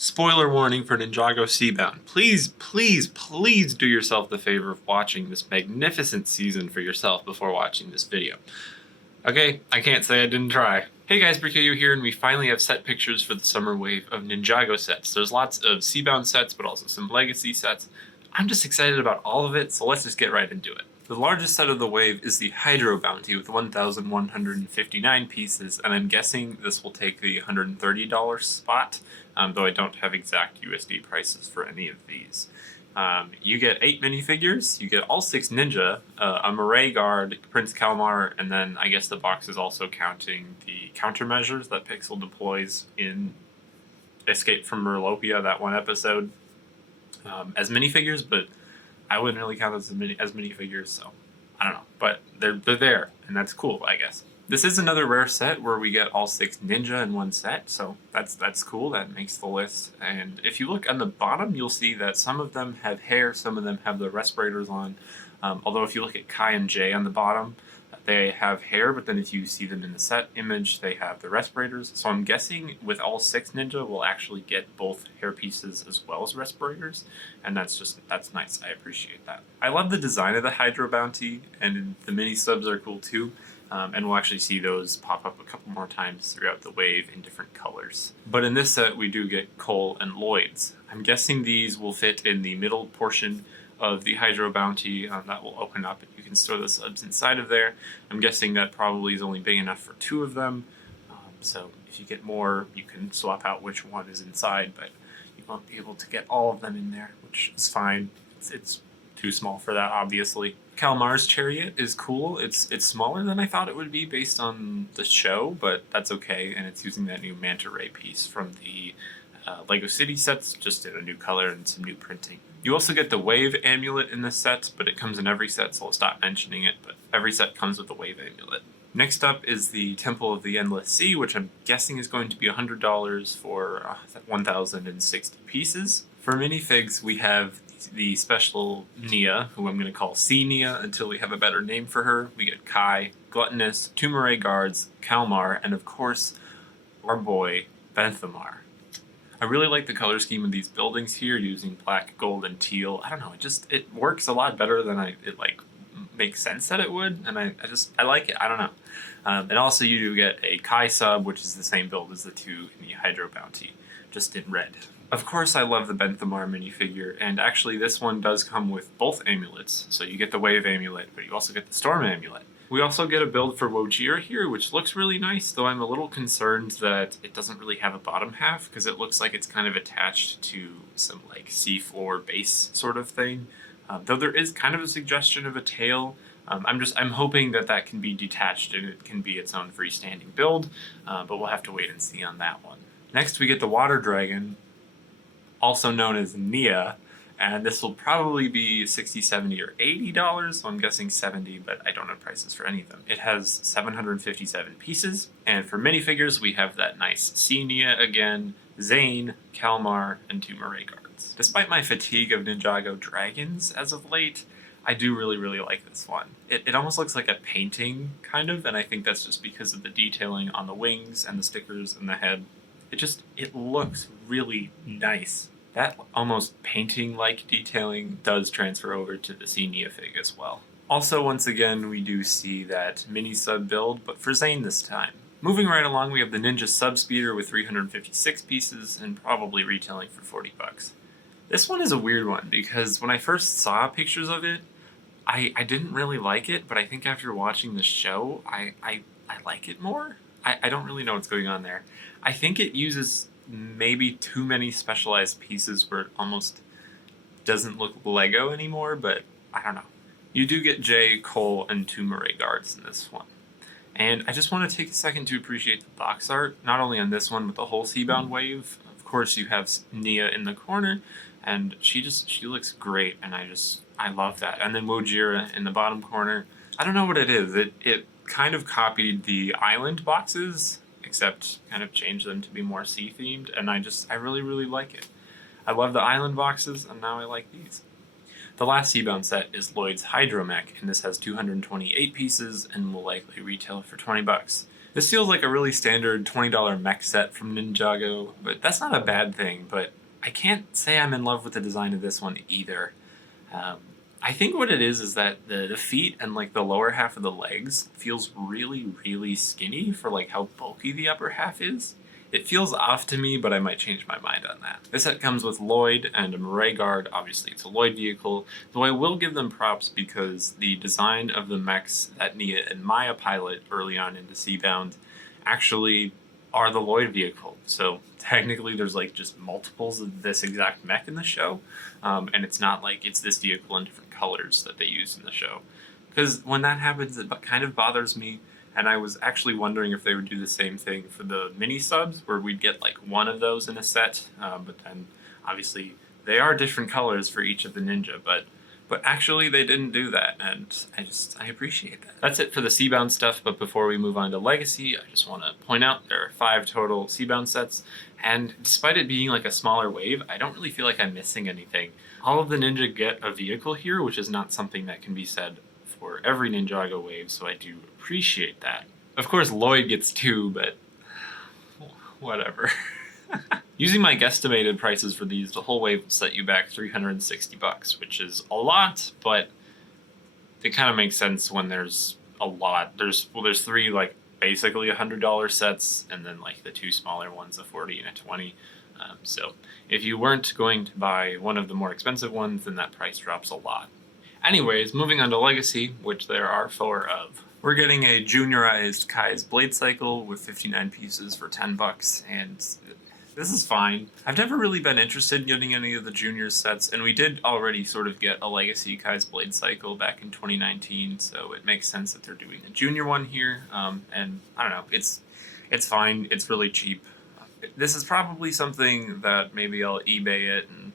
Spoiler warning for Ninjago Seabound. Please, please, please do yourself the favor of watching this magnificent season for yourself before watching this video. Okay, I can't say I didn't try. Hey guys, Brickset here, and we finally have set pictures for the summer wave of Ninjago sets. There's lots of Seabound sets, but also some legacy sets. I'm just excited about all of it, so let's just get right into it. The largest set of the wave is the Hydro Bounty with 1,159 pieces, and I'm guessing this will take the $130 spot, though I don't have exact USD prices for any of these. You get 8 minifigures, you get all 6 ninja, a Murray guard, Prince Kalmar, and then I guess the box is also counting the countermeasures that Pixel deploys in Escape from Merlopia, that one episode, as minifigures, but I wouldn't really count as minifigures, so I don't know. But they're there, and that's cool, I guess. This is another rare set where we get all 6 ninja in one set, so that's cool. That makes the list. And if you look on the bottom, you'll see that some of them have hair, some of them have the respirators on. Although if you look at Kai and Jay on the bottom, they have hair, but then if you see them in the set image, they have the respirators. So I'm guessing with all 6 ninja, we'll actually get both hair pieces as well as respirators, and that's nice. I appreciate that. I love the design of the Hydro Bounty, and the mini subs are cool too. And we'll actually see those pop up a couple more times throughout the wave in different colors. But in this set, we do get Cole and Lloyd's. I'm guessing these will fit in the middle portion of the Hydro Bounty. That will open up and you can store the subs inside of there. I'm guessing that probably is only big enough for 2 of them. So if you get more, you can swap out which one is inside, but you won't be able to get all of them in there, which is fine. It's too small for that, obviously. Kalmar's chariot is cool. It's smaller than I thought it would be based on the show, but that's okay, and it's using that new manta ray piece from the Lego City sets, just in a new color and some new printing. You also get the Wave Amulet in this set, but it comes in every set, so I'll stop mentioning it, but every set comes with the Wave Amulet. Next up is the Temple of the Endless Sea, which I'm guessing is going to be $100 for 1,060 pieces. For minifigs, we have the special Nia, who I'm going to call Sea Nia until we have a better name for her. We get Kai, Gluttonous, 2 Murray guards, Kalmar, and of course, our boy, Benthamar. I really like the color scheme of these buildings here, using black, gold, and teal. I don't know, it works a lot better than it makes sense that it would, and I like it. I don't know. And also you do get a Kai sub, which is the same build as the 2 in the Hydro Bounty, just in red. Of course, I love the Benthamar minifigure, and actually this one does come with both amulets. So you get the Wave Amulet, but you also get the Storm Amulet. We also get a build for Wojira here, which looks really nice, though I'm a little concerned that it doesn't really have a bottom half, because it looks like it's kind of attached to some like seafloor base sort of thing. Though there is kind of a suggestion of a tail. I'm hoping that can be detached and it can be its own freestanding build, but we'll have to wait and see on that one. Next we get the Water Dragon, also known as Nia, and this will probably be $60, $70, or $80, so I'm guessing 70, but I don't know prices for any of them. It has 757 pieces, and for minifigures we have that nice Sea Nia again, Zane, Kalmar, and 2 Murray guards. Despite my fatigue of Ninjago dragons as of late, I do really like this one. It almost looks like a painting, kind of, and I think that's just because of the detailing on the wings and the stickers and the head. It looks really nice. That almost painting-like detailing does transfer over to the Sea Nia fig as well. Also, once again, we do see that mini sub build, but for Zane this time. Moving right along, we have the Ninja Sub Speeder with 356 pieces and probably retailing for 40 bucks. This one is a weird one because when I first saw pictures of it, I didn't really like it, but I think after watching the show, I like it more. I don't really know what's going on there. I think it uses maybe too many specialized pieces where it almost doesn't look Lego anymore, but I don't know. You do get Jay, Cole, and 2 Murray guards in this one. And I just want to take a second to appreciate the box art, not only on this one, but the whole Seabound wave. Of course, you have Nia in the corner, and she looks great, and I love that. And then Wojira in the bottom corner. I don't know what it is. It kind of copied the island boxes, except kind of changed them to be more sea-themed, and I really like it. I love the island boxes, and now I like these. The last Seabound set is Lloyd's Hydromech, and this has 228 pieces and will likely retail for 20 bucks. This feels like a really standard $20 mech set from Ninjago, but that's not a bad thing, but I can't say I'm in love with the design of this one either. I think what it is that the feet and like the lower half of the legs feels really skinny for like how bulky the upper half is. It feels off to me, but I might change my mind on that. This set comes with Lloyd and a Mirai Guard. Obviously, it's a Lloyd vehicle, though I will give them props because the design of the mechs that Nia and Maya pilot early on into Seabound actually are the Lloyd vehicle. So technically there's like just multiples of this exact mech in the show, and it's not like it's this vehicle in different colors that they use in the show. Because when that happens, it kind of bothers me. And I was actually wondering if they would do the same thing for the mini subs, where we'd get like one of those in a set, but then obviously they are different colors for each of the ninja, but actually they didn't do that, and I appreciate that. That's it for the Seabound stuff, but before we move on to Legacy, I just want to point out there are 5 total Seabound sets, and despite it being like a smaller wave, I don't really feel like I'm missing anything. All of the ninja get a vehicle here, which is not something that can be said for every Ninjago wave, so I do appreciate that. Of course, Lloyd gets 2, but whatever. Using my guesstimated prices for these, the whole wave will set you back $360, which is a lot, but it kind of makes sense when there's a lot. There's 3 like basically $100 sets, and then like the 2 smaller ones, a 40 and a 20. So if you weren't going to buy one of the more expensive ones, then that price drops a lot. Anyways, moving on to Legacy, which there are 4 of. We're getting a juniorized Kai's Blade Cycle with 59 pieces for $10, and this is fine. I've never really been interested in getting any of the junior sets, and we did already sort of get a Legacy Kai's Blade Cycle back in 2019, so it makes sense that they're doing a junior one here, and I don't know, it's fine, it's really cheap. This is probably something that maybe I'll eBay it in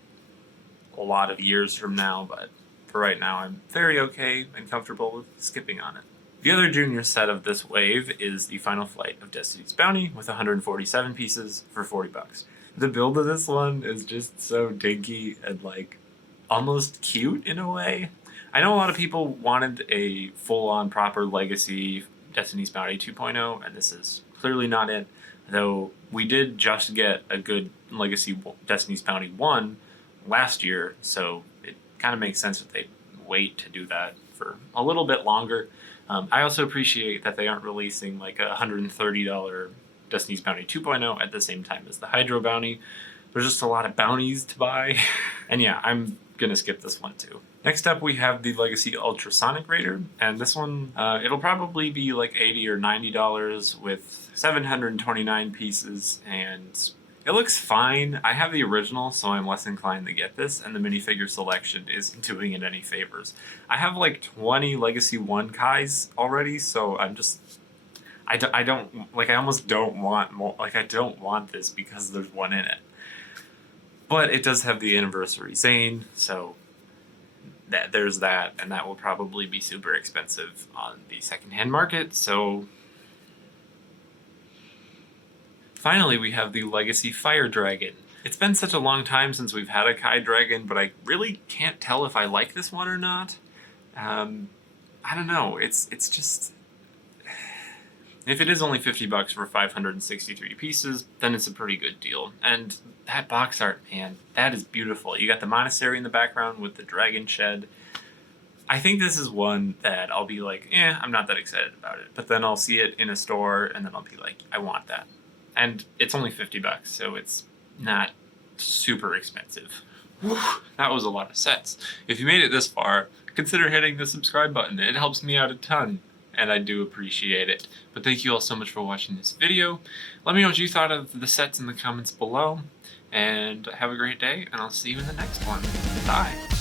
a lot of years from now, but for right now, I'm very okay and comfortable with skipping on it. The other junior set of this wave is the Final Flight of Destiny's Bounty with 147 pieces for $40. The build of this one is just so dinky and like almost cute in a way. I know a lot of people wanted a full-on proper Legacy Destiny's Bounty 2.0, and this is clearly not it, though we did just get a good Legacy Destiny's Bounty 1 last year, so it kind of makes sense that they wait to do that for a little bit longer. I also appreciate that they aren't releasing like a $130 Destiny's Bounty 2.0 at the same time as the Hydro Bounty. There's just a lot of bounties to buy. And yeah, I'm gonna skip this one too. Next up, we have the Legacy Ultrasonic Raider, and this one, it'll probably be like $80 or $90 with 729 pieces, and it looks fine. I have the original, so I'm less inclined to get this, and the minifigure selection isn't doing it any favors. I have like 20 Legacy 1 Kais already, so I'm just... I don't... Like, I almost don't want more... Like, I don't want this because there's one in it. But it does have the Anniversary Zane, so there's that, and that will probably be super expensive on the secondhand market, so... Finally, we have the Legacy Fire Dragon. It's been such a long time since we've had a Kai Dragon, but I really can't tell if I like this one or not. I don't know, it's just... If it is only $50 for 563 pieces, then it's a pretty good deal. And that box art, man, that is beautiful. You got the monastery in the background with the dragon shed. I think this is one that I'll be like, I'm not that excited about it. But then I'll see it in a store, and then I'll be like, I want that. And it's only $50, so it's not super expensive. Whew, that was a lot of sets. If you made it this far, consider hitting the subscribe button. It helps me out a ton, and I do appreciate it. But thank you all so much for watching this video. Let me know what you thought of the sets in the comments below, and have a great day, and I'll see you in the next one. Bye.